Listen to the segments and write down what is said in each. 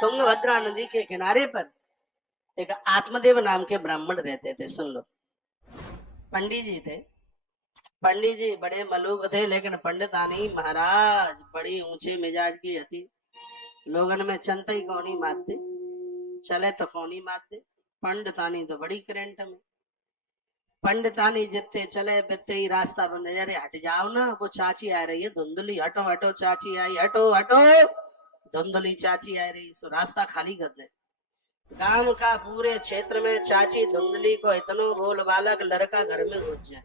तुंगभद्रा नदी के किनारे पर एक आत्मदेव नाम के ब्राह्मण रहते थे। सुन लो, पंडित जी थे। पंडित जी बड़े मलूक थे, लेकिन पंडितानी महाराज बड़ी ऊंचे मिजाज की हती। लोगन में चंता ही कौनी मारते, चले तो कौनी मारते। पंडितानी तो बड़ी करंट में। पंडितानी जितने चले बितते ही रास्ता बंद। अरे हट जाओ ना, वो चाची आ रही है धुंधली, हटो हटो चाची आई, हटो हटो धुंधली चाची आ रही। सो रास्ता खाली कर दे। गांव का पूरे क्षेत्र में चाची धुंधली को इतनो बोल बालक लड़का घर में घुस जाए।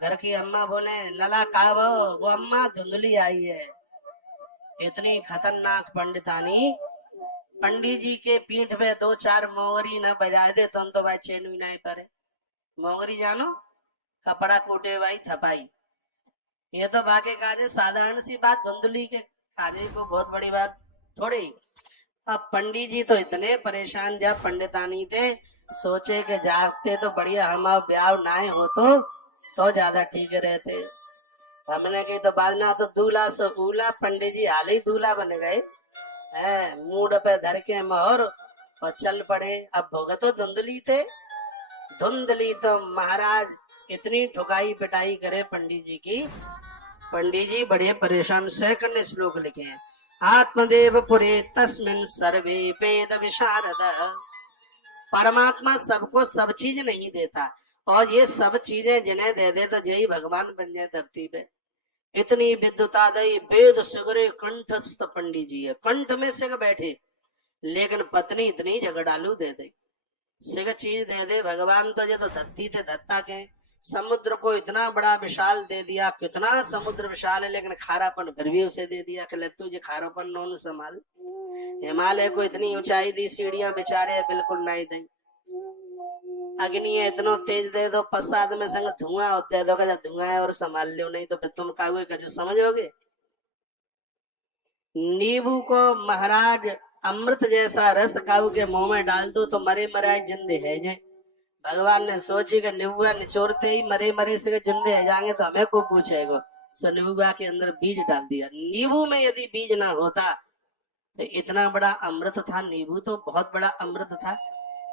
घर की अम्मा बोले लला का वो अम्मा धुंधली आई है। इतनी खतरनाक पंडितानी, पंडित जी के पीठ पे दो चार मोहरी न बजा दे तो भाई चैन भी नहीं पड़े। मोहरी जानो, कपड़ा कोटे भाई थपाई। ये तो बाकी कार्य साधारण सी बात, धुंधली के कार्य को बहुत बड़ी बात थोड़ी। अब पंडित जी तो इतने परेशान, जब पंडितानी थे सोचे कि जागते तो बढ़िया हम ब्याह ना हो तो ज्यादा ठीक रहते। हमने की तो बाजना तो दूल्हा सो उला, पंडित जी हाल ही दूल्हा बन गए। मूड पे धर के मोहर और चल पड़े। अब भोग तो धुंधली थे। धुंधली तो महाराज इतनी ठुकाई पिटाई करे पंडित जी की। पंडित जी बड़े परेशान। सेकंड श्लोक लिखे हैं, आत्मदेव पुरे तस्मिन सर्वे वेद विशारद। परमात्मा सबको सब चीज नहीं देता, और ये सब चीजें जिन्हें दे दे तो यही भगवान बन जाए धरती पे। इतनी विद्युता दई वेद सगरे कंठस्थ पंडित जी है, कंठ में सिख बैठे, लेकिन पत्नी इतनी झगड़ालू दे दे। सिख चीज दे दे भगवान तो ये तो धरती थे धत्ता के। समुद्र को इतना बड़ा विशाल दे दिया, कितना समुद्र विशाल है, लेकिन खारापन फिर भी उसे दे दिया कि तुझे खारापन नौन संभाल। हिमालय को इतनी ऊंचाई दी, सीढ़ियां बेचारे बिल्कुल नहीं दी। अग्नि है इतना तेज दे दो, प्रसाद में संग धुआं दे दो, धुआं है और संभाल लो, नहीं तो फिर तुम कागुए का जो समझोगे। नींबू को महाराज अमृत जैसा रस काऊ के मुंह में डाल दो तो मरे मराए जिंदे है जाए। भगवान ने सोची कि नींबुआ निचोड़ते ही मरे मरे से जिंदे है जाएंगे तो हमें को पूछेगा। सो नींबुआ के अंदर बीज डाल दिया। नींबू में यदि बीज ना होता तो इतना बड़ा अमृत था। नींबू तो बहुत बड़ा अमृत था,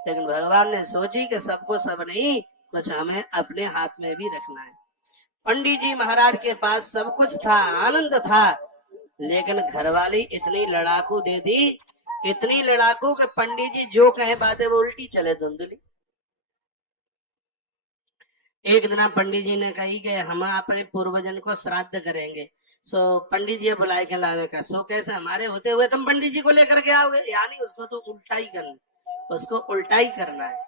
लेकिन भगवान ने सोची कि सबको सब नहीं, कुछ हमें अपने हाथ में भी रखना है। पंडित जी महाराज के पास सब कुछ था, आनंद था, लेकिन घरवाली इतनी लड़ाकू दे दी, इतनी लड़ाकू कि पंडित जी जो कहे बातें वो उल्टी चले धुंधली। एक दिन पंडित जी ने कही कि हम अपने पूर्वजन को श्राद्ध करेंगे। सो पंडित जी बुलाए के लावे का। सो कैसे हमारे होते हुए तुम पंडित जी को लेकर के आओगे, यानी उसको तो उल्टा ही करना, उसको उल्टा ही करना है।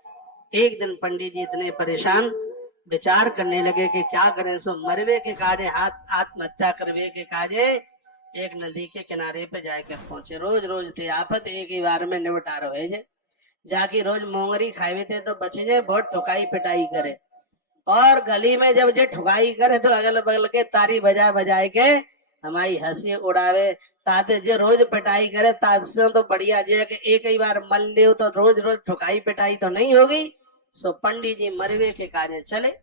एक दिन पंडित जी इतने परेशान विचार करने लगे कि क्या करें। सो मरवे के कार्य, हाथ आत्महत्या करवे के कार्य एक नदी के किनारे पे जाकर पहुंचे। रोज रोज थे आफत, एक ही बार में निपटा रहे जे। जाके रोज मोंगरी खाए थे तो बचे जाए, बहुत ठुकाई पिटाई करे। और गली में जब जे ठुकाई करे तो अगल बगल के तारी बजा बजाए के हमारी हंसी उड़ावे। ताते जे रोज पिटाई करे तासे तो बढ़िया जे कि एक ही बार मल ले तो रोज रोज ठुकाई पिटाई तो नहीं होगी। सो पंडित जी मरवे के कार्य चले।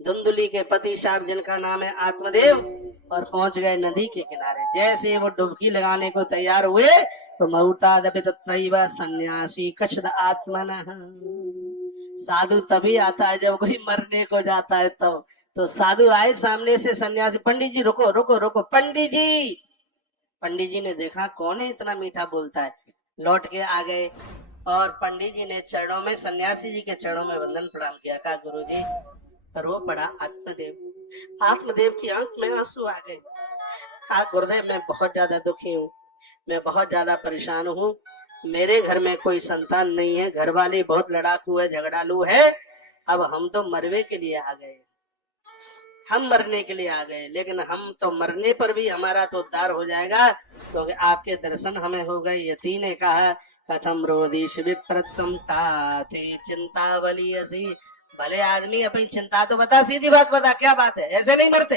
धुंधली के पति साहब जिनका नाम है आत्मदेव, और पहुंच गए नदी के किनारे। जैसे वो डुबकी लगाने को तैयार हुए तो मऊता दबित सन्यासी कछद आत्मनः। साधु तभी आता है जब कोई मरने को जाता है तब। तो साधु आए सामने से, सन्यासी, पंडित जी रुको रुको रुको। पंडित जी, पंडित जी ने देखा कौन है इतना मीठा बोलता है, लौट के आ गए और पंडित जी ने चरणों में, सन्यासी जी के चरणों में वंदन प्रणाम किया। कहा गुरु जी। रो पड़ा आत्मदेव। आत्मदेव की आंख में आंसू आ गए। कहा गुरुदेव मैं बहुत ज्यादा दुखी हूँ, मैं बहुत ज्यादा परेशान हूँ। मेरे घर में कोई संतान नहीं है, घर वाली बहुत लड़ाकू है, झगड़ालू है। अब हम तो मरवे के लिए आ गए, हम मरने के लिए आ गए, लेकिन हम तो मरने पर भी हमारा तो उद्धार हो जाएगा क्योंकि तो आपके दर्शन हमें हो गए। यति ने कहा कथम रोदीश विप्रतम ताते चिंतावली असी। भले आदमी अपनी चिंता तो बता, सीधी बात बता, क्या बात है, ऐसे नहीं मरते।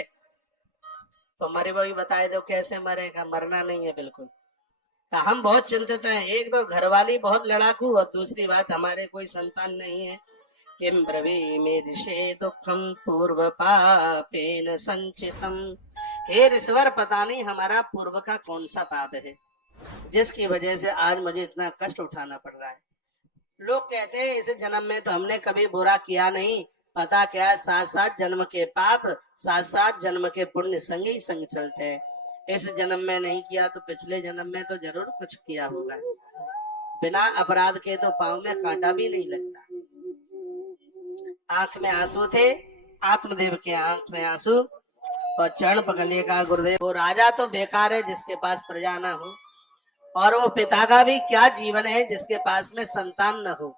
तो मरे वो भी बताए दो कैसे मरेगा। मरना नहीं है बिल्कुल। हम बहुत चिंतित हैं। एक तो घरवाली बहुत लड़ाकू और दूसरी बात हमारे कोई संतान नहीं है। किम ब्रवीमि ऋषे दुखम पूर्व पापेन संचितम। हे ऋषवर पता नहीं हमारा पूर्व का कौन सा पाप है जिसकी वजह से आज मुझे इतना कष्ट उठाना पड़ रहा है। लोग कहते हैं इस जन्म में तो हमने कभी बुरा किया नहीं, पता क्या है, 7-7 जन्म के पाप 7-7 जन्म के पुण्य संग ही संग चलते हैं। इस जन्म में नहीं किया तो पिछले जन्म में तो जरूर कुछ किया होगा। बिना अपराध के तो पाँव में कांटा भी नहीं लगता। आंख में आंसू थे, आत्मदेव के आंख में आंसू, और चरण पकड़ लिए, कहा गुरुदेव वो राजा तो बेकार है जिसके पास प्रजा न हो, और वो पिता का भी क्या जीवन है जिसके पास में संतान न हो।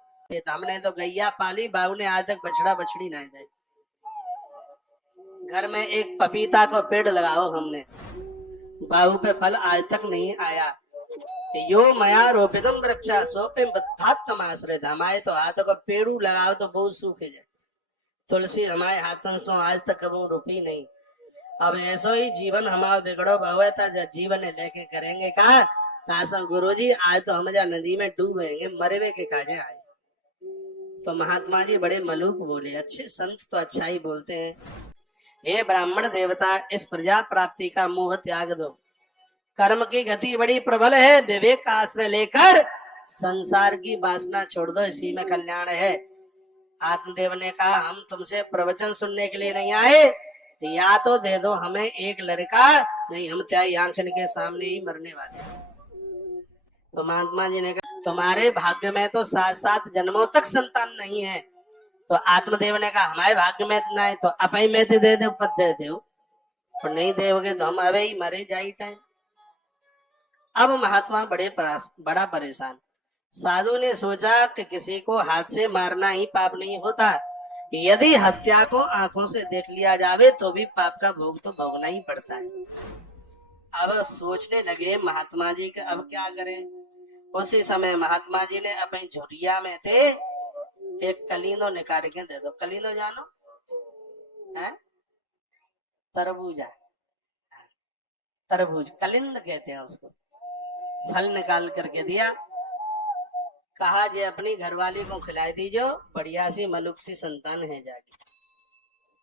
हमने तो गैया पाली, बाबू ने आज तक बछड़ा बछड़ी नहीं दे। घर में एक पपीता का पेड़ लगाओ हमने, बाबू पे फल आज तक नहीं आया। यो मया रोपितम वृक्षा सोपे बद्धात्म आश्रित, हमारे तो हाथों का पेड़ू लगाओ तो बहुत सूखे जाए। तुलसी हमारे हाथों से आज तक वो रुपी नहीं। अब ऐसा ही जीवन हमारा बिगड़ो भवे था, जीवन लेके करेंगे कहा गुरु जी आज तो हम जा नदी में डूबेंगे, मरेवे के काजे आए। तो महात्मा जी बड़े मलूक बोले, अच्छे संत तो अच्छा ही बोलते हैं। हे ब्राह्मण देवता, इस प्रजा प्राप्ति का मोह त्याग दो, कर्म की गति बड़ी प्रबल है, विवेक का आश्रय लेकर संसार की वासना छोड़ दो, इसी में कल्याण है। आत्मदेव ने कहा हम तुमसे प्रवचन सुनने के लिए नहीं आए, या तो दे दो हमें एक लड़का, नहीं हम त्याई आंखन के सामने ही मरने वाले। तो महात्मा जी ने कहा तुम्हारे भाग्य में तो 7-7 जन्मों तक संतान नहीं है। तो आत्मदेव ने कहा हमारे भाग्य में इतना है तो अपई में दे दो, पद दे दो, और नहीं दोगे तो हम अवे ही मरे जाई टाइम। अब महात्मा बड़ा परेशान। साधु ने सोचा कि किसी को हाथ से मारना ही पाप नहीं होता, यदि हत्या को आंखों से देख लिया जावे तो भी पाप का भोग तो भोगना ही पड़ता है। अब सोचने लगे महात्मा जी कि अब क्या करें। उसी समय महात्मा जी ने अपनी झुरिया में थे एक कलीनो निकाल के दे दो। कलीनो जानो है? तरबूजा, तरबूज कलिंद कहते हैं उसको। फल निकाल करके दिया, कहा जे अपनी घरवाली को खिलाई दीजो, बढ़िया सी मलुक सी संतान है जागी।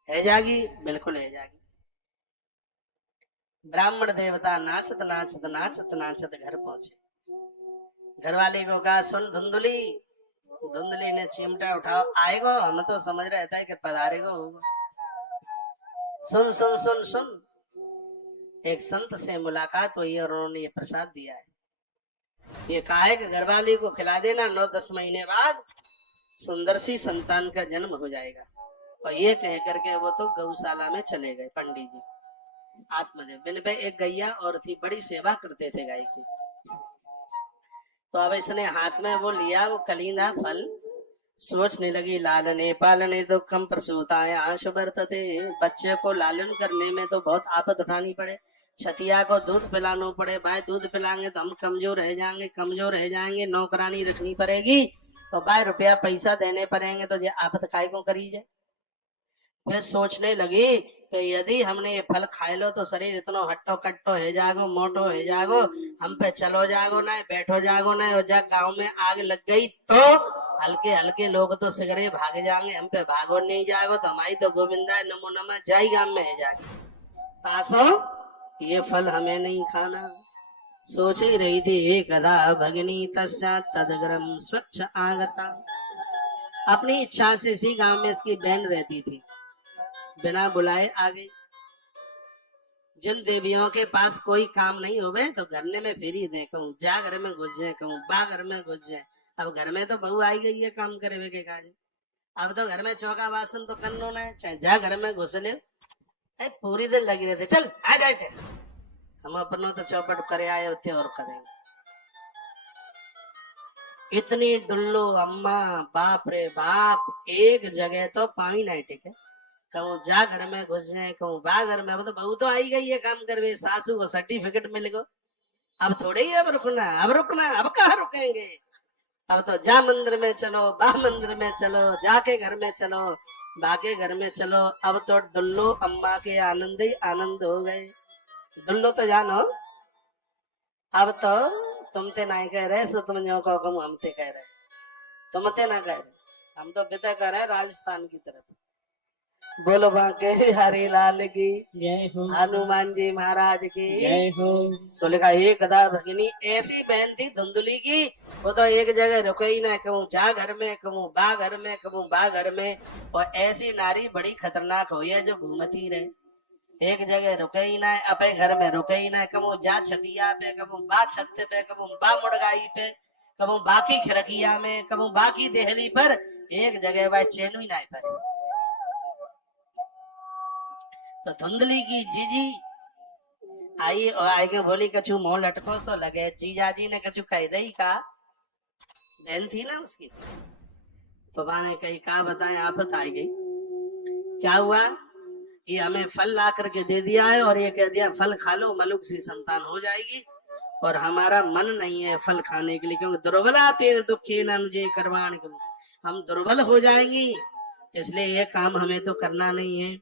है जागी, बिल्कुल है जागी। ब्राह्मण देवता नाचत नाचत नाचत नाचत घर पहुंचे। घरवाली को कहा सुन धुंधुली। धुंधुली ने चिमटा उठाओ, आएगो, हम तो समझ रहे थे कि पधारेगो होगा। सुन सुन सुन सुन, एक संत से मुलाकात हुई और उन्होंने ये प्रसाद दिया है। ये कहा है कि घरवाली को खिला देना, 9-10 महीने बाद सुंदर सी संतान का जन्म हो जाएगा। और ये कह करके वो तो गौशाला में चले गए पंडित जी। आत्मदेव बिन पे एक गैया और थी, बड़ी सेवा करते थे गाय की। तो अब इसने हाथ में वो लिया, वो कलींदा फल, सोचने लगी लालने पालने तो कम प्रसूताय आंश बरतते, बच्चे को लालन करने में तो बहुत आफत उठानी पड़े। छतिया को दूध पिलाना पड़े, भाई दूध पिलाएंगे तो हम कमजोर रह जाएंगे, कमजोर रह जाएंगे, नौकरानी रखनी पड़ेगी, तो भाई रुपया पैसा देने पड़ेंगे, तो ये आफत काय को करी जाए। फिर सोचने लगी कि यदि हमने ये फल खाए लो तो शरीर इतना हट्टो कट्टो है जागो, मोटो है जागो, हम पे चलो जागो ना, बैठो जागो ना, और जा गाँव में आग लग गई तो हल्के हल्के लोग तो सिगरे भाग जाएंगे, हम पे भागो नहीं जागो तो हमारी तो गोविंदा नमो नमः जाई गांव में है जागी। तासो ये फल हमें नहीं खाना। सोच ही रही थी कदा भगनी तस्या तदगरम स्वच्छ आगता। अपनी इच्छा से इसी गांव में इसकी बहन रहती थी, बिना बुलाए आ गई। जिन देवियों के पास कोई काम नहीं होवे तो घरने में फिरी दे, कहूँ जा घर में घुस जाए, कहूँ बा घर में घुस जाए। अब घर में तो बहू आई गई है काम करे के काज, अब तो घर में चौका वासन तो करना है, चाहे जा घर में घुस ले। पूरी दिन लगी रहते, चल आ जाए थे हम अपनों तो चौपट करे आए होते और करेंगे। इतनी डुल्लो अम्मा, बाप रे बाप, एक जगह तो पानी नहीं टिके। कहूँ जा घर में घुस जाए, कहूँ बा घर में, अब तो बहू तो आई गई है काम करवे, सासू को सर्टिफिकेट मिल गो, अब थोड़े ही अब रुकना, अब रुकना, अब कहाँ रुकेंगे। अब तो जा मंदिर में चलो, बा मंदिर में चलो, जाके घर में चलो, बाके घर में चलो। अब तो डुल्लो अम्मा के आनंद ही आनंद हो गए। डुल्लो तो जानो, अब तो तुमते नहीं कह रहे सो तुम जो कहो कहूँ हमते कह रहे, तुमते ना कह रहे, हम तो पिता कह रहे राजस्थान की तरफ। बोलो बांके हरि लाल की, जय हो हनुमान जी महाराज की। जय हो। सो लिखा एक गदा भगिनी ऐसी बहन थी धुंधली की, वो तो एक जगह रुके ही ना, कहूँ जा घर में, कहूँ बा घर में, कहूँ बा घर में। और ऐसी नारी बड़ी खतरनाक हुई है जो घूमती रहे, एक जगह रुके ही ना, अपने घर में रुके ही ना, कहूँ जा छतिया पे, कहूँ बा छत पे, कहूँ बा मुड़गाई पे, कहूँ बाकी खिड़किया में, कहूँ बाकी देहली पर, एक जगह वह चैन ही ना पर। तो धुंधली की जीजी आई और आई के बोली कछु मोह लटको सो लगे, जीजाजी ने कछु कह दई का, बहन थी ना उसकी, तो ने कही का बताएं, आफत आई गई। क्या हुआ, ये हमें फल ला करके दे दिया है और ये कह दिया फल खा लो मलुक सी संतान हो जाएगी, और हमारा मन नहीं है फल खाने के लिए, क्योंकि दुर्बला तेरे दुखी अनुजय करवाण, हम दुर्बल हो जाएंगी, इसलिए ये काम हमें तो करना नहीं है।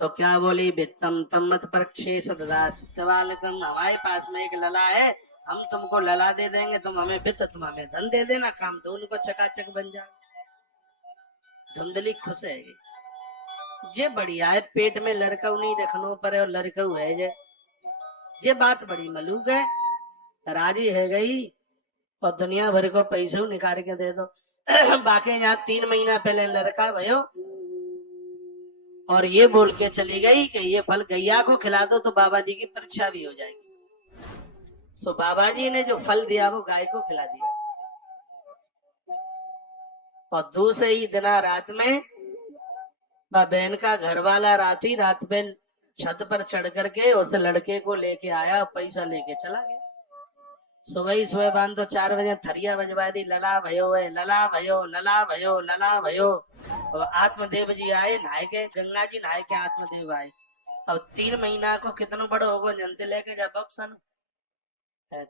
तो क्या बोली, वित्तम तम्मत परीक्षे सददासवालकम, हमारे पास में एक लला है, हम तुमको लला दे देंगे, तुम हमें वित्त, तुम हमें धन दे देना, काम तो उनको चकाचक बन जाए। धुंधली खुश है जे बढ़िया है, पेट में लड़का नहीं रखनो पर और लड़का है जे बात बड़ी मलूक है, राजी है गई और दुनिया भर को पैसे निकाल के दे दो। बाकी यहाँ 3 महीना पहले लड़का भयो और ये बोल के चली गई कि ये फल गैया को खिला दो तो बाबा जी की परीक्षा भी हो जाएगी। सो बाबा जी ने जो फल दिया वो गाय को खिला दिया, और दूसरे ही दिन रात में बहन का घर वाला रात में छत पर चढ़ करके उस लड़के को लेके आया, पैसा लेके चला गया। सुबह ही सुबह बांध तो 4 बजे थरिया बजवा दी, लला भयो है, लला भयो, लला भयो, लला भयो। और आत्मदेव जी आए, नहाए के, गंगा जी नहाए के आत्मदेव आए। अब 3 महीना को कितना बड़ो होगा जनते लेके जा बक्सन,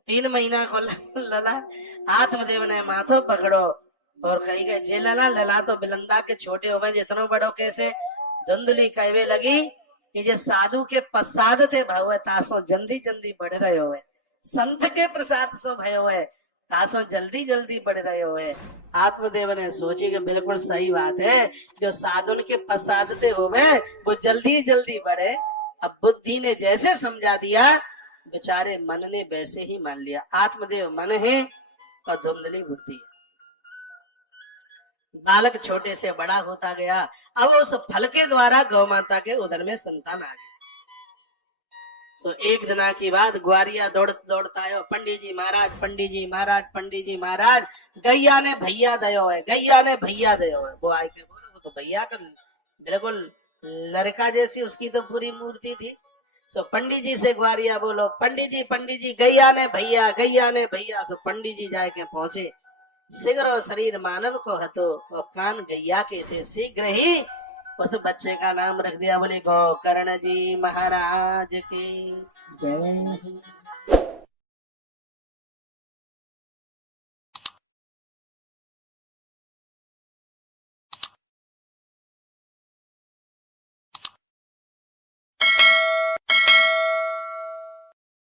3 महीना को लला आत्मदेव ने माथो पकड़ो और कही गए जे लला, लला तो बिलंदा के छोटे हो गए, जितनो बड़ो कैसे। धुंधली कहवे लगी कि जे साधु के प्रसाद थे भाव तासो जल्दी जल्दी बढ़ रहे हो, संत के प्रसाद सो भयो है तासो जल्दी जल्दी बढ़ रहे हो। आत्मदेव ने सोची कि बिल्कुल सही बात है, जो साधुन के प्रसाद थे हो वो जल्दी जल्दी बढ़े। अब बुद्धि ने जैसे समझा दिया, बेचारे मन ने वैसे ही मान लिया। आत्मदेव मन है और धुंधली बुद्धि है। बालक छोटे से बड़ा होता गया, अब उस फल के द्वारा गौ माता के उदर में संतान आ गई। सो एक दिना की बात, ग्वारिया दौड़ता है, पंडित जी महाराज, पंडित जी महाराज, पंडित जी महाराज, गैया ने भैया दयो है, गैया ने भैया दयो है। वो आए के बोलो, वो तो भैया का बिल्कुल लड़का जैसी उसकी तो पूरी मूर्ति थी। सो पंडित जी से ग्वारिया बोलो, पंडित जी गैया ने भैया, गैया ने भैया। सो पंडित जी जाके पहुंचे, शीघ्र शरीर मानव को हतो और कान गैया के थे, शीघ्र ही उस बच्चे का नाम रख दिया, बोले गोकर्ण जी महाराज की जय हो।